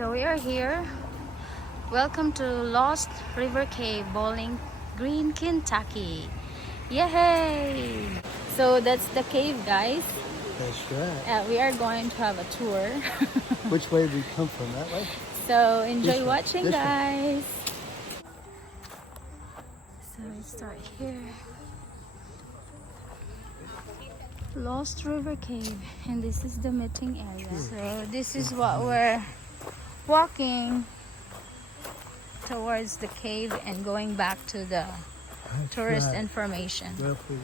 So we are here. Welcome to Lost River Cave, Bowling Green, Kentucky. Yay! So that's the cave, guys. That's right. We are going to have a tour. Which way we come from? That way? So enjoy This way. watching, This way. guys. So we start here. Lost River Cave, and this is the meeting area. So this is what we're walking towards the cave and going back to the tourist right. information. Well, please.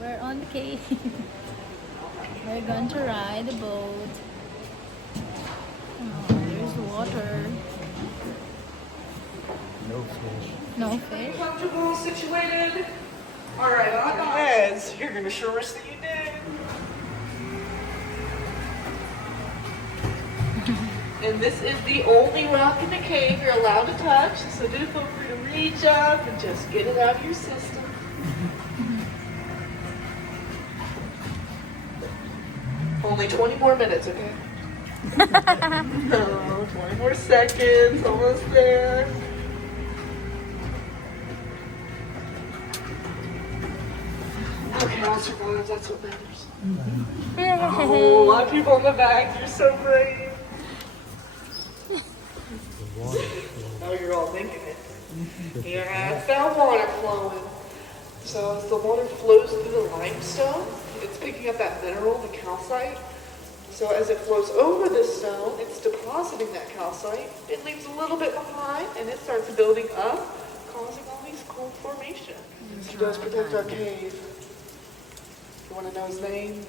We're on the cave. We're going to ride the boat. Oh, there's water. No fish. No fish. Comfortable, situated. All right, on the heads. You're gonna show us that you did. And this is the only rock in the cave you're allowed to touch. So do feel free to reach up and just get it out of your system. Only 20 more minutes, okay? No, 20 more seconds. Almost there. Okay, I'll survive. That's what matters. Oh, a lot of people in the back. You're so brave. Now you're all thinking it. Yeah, it's that water flowing. So as the water flows through the limestone, it's picking up that mineral, the calcite. So as it flows over the stone, it's depositing that calcite. It leaves a little bit behind, and it starts building up, causing all these cool formations. He does protect our cave. You want to know his name?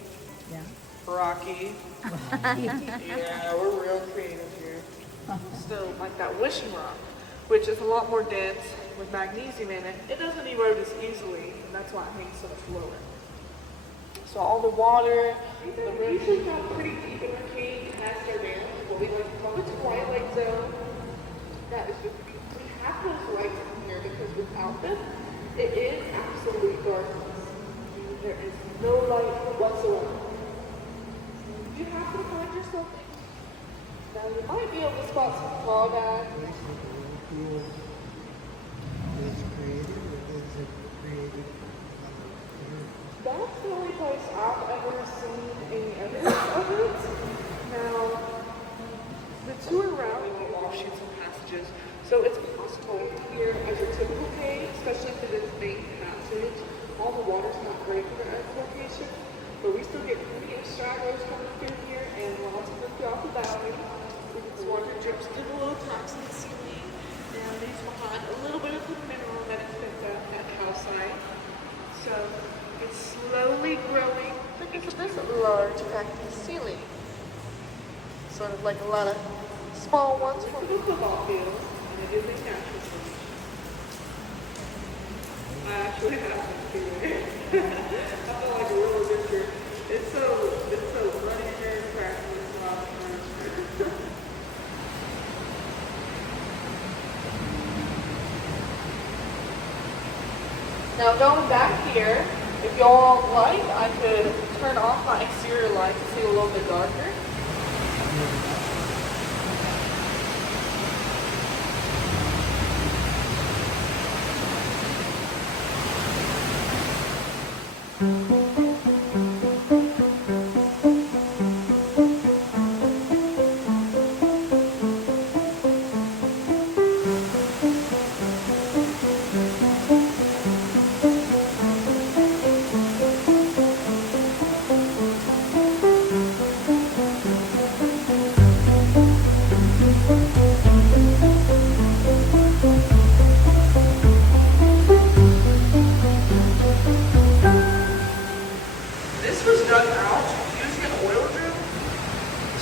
Yeah. Rocky. Yeah, we're real creative here. So, like that wishing rock, which is a lot more dense with magnesium in it, it doesn't erode as easily, and that's why it makes it lower. So all the water, the river usually got pretty deep in our cave. It has our down, what we like to call the twilight zone. That is just, we have those lights in here because without them, it is absolute darkness. There is no light whatsoever. You have to find yourself. Now you might be able to spot some crawdads. Is creative or is it created? That's the only place I've ever seen any evidence of it. Now, the tour route is the offshoots and passages, so it's possible here as a typical cave, especially for this main passage, all the water's not great for the location, but we still get plenty of stragglers coming through here and lots of them throughout the valley. This water drips through the little cracks in the ceiling and leaves behind a little bit of the mineral that it's picked up, that calcite. So it's slowly growing. Look at this large crack in the ceiling. Sort of like a lot of small ones from the football field, and it is a natural solution. I actually have some too. I feel like a little adventure. It's so running here and cracking this lot. Now going back here, if y'all like, I could turn off my exterior light to see a little bit darker.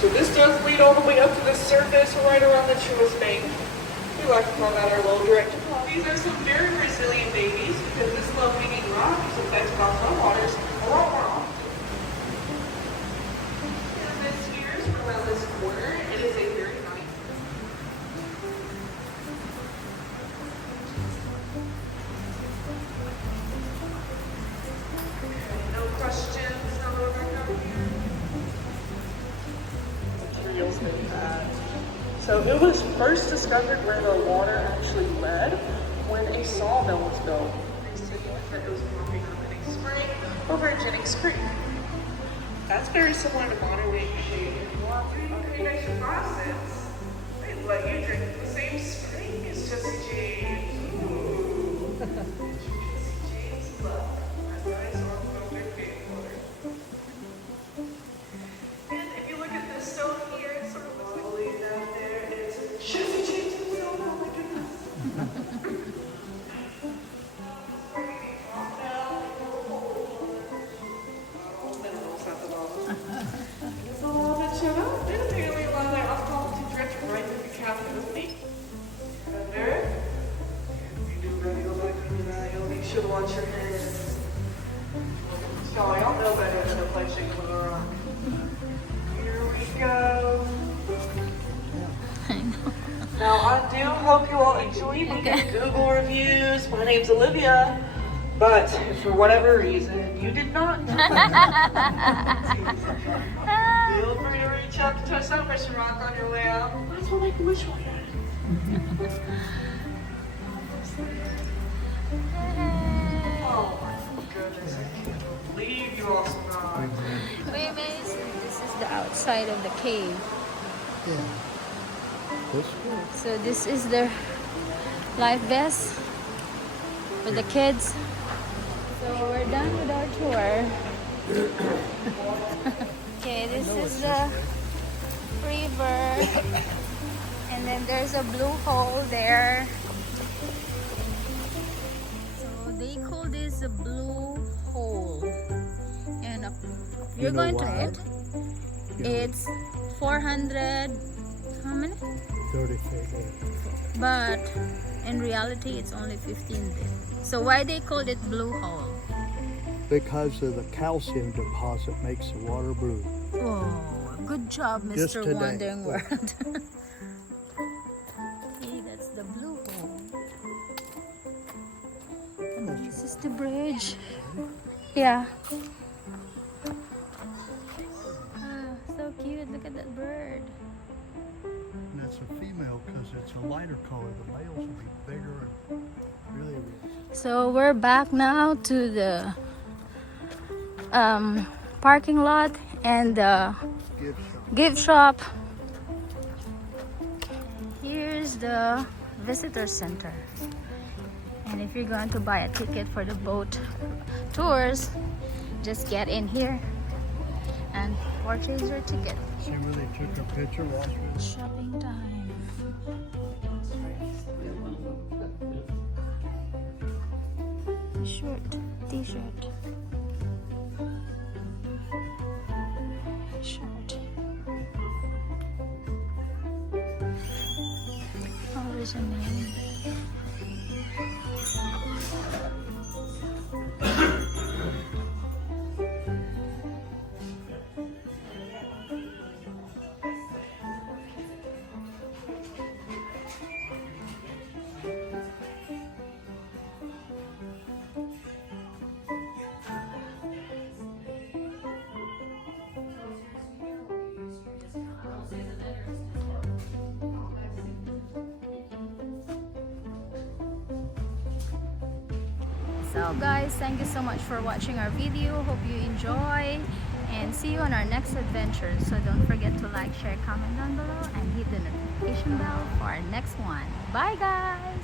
So this does lead all the way up to the surface, right around the truest bank. We like to call that our low direct deposit. These are some very resilient babies because this low-hanging rock is affected by floodwaters a lot more often. And this here is around this corner. It is a very nice. So it was first discovered where the water actually led when a sawmill was built. They said that it was popping up in a spring over at Jennings Creek. That's very similar to modern day cave. Okay, nice process. They let you drink the same spring as Jesse James. Ooh. James love. That nice unfiltered cave water. And if you look at this stone here, it sort of looks like way down there. It's Jesse James himself. Oh my goodness. Minerals at the bottom. It's a little bit shut up. There's apparently a lot of that alcohol to drift right through the cabin with me. Under. If you do really go back into that, you'll make sure to watch your hands. So y'all know better than to play Shake the Rock. Here we go. Now, I do hope you all enjoy the Google reviews. My name's Olivia, but if for whatever reason you did not, feel free to reach out to Toast Out Mission Rock on your way out. Might as well make a wish for you. Oh my goodness, I can't believe you all survived. Wait, this is the outside of the cave. Yeah. This way. So this is their life vest for the kids. So we're done with our tour. Okay, this is the river. And then there's a blue hole there. So they call this a blue hole. And you're know going to why? it. It's 400, how many? 30 feet. But in reality, it's only 15 feet. So why they called it blue hole? Because of the calcium deposit makes the water blue. Oh, good job, Just Mr. today. Wandering World. See, that's the blue hole. And this is the bridge. Yeah. Ah, so cute. Look at that bird. And that's a female because it's a lighter color. The males will be bigger and really rich. So we're back now to the parking lot and the Gift shop. gift shop. Here's the visitor center. And if you're going to buy a ticket for the boat tours, just get in here and purchase your ticket. See where they took a picture? Watch this. Shopping time. T-shirt. Shirt. Oh, there's a name. So guys, thank you so much for watching our video. Hope you enjoy and see you on our next adventure. So don't forget to like, share, comment down below and hit the notification bell for our next one. Bye guys!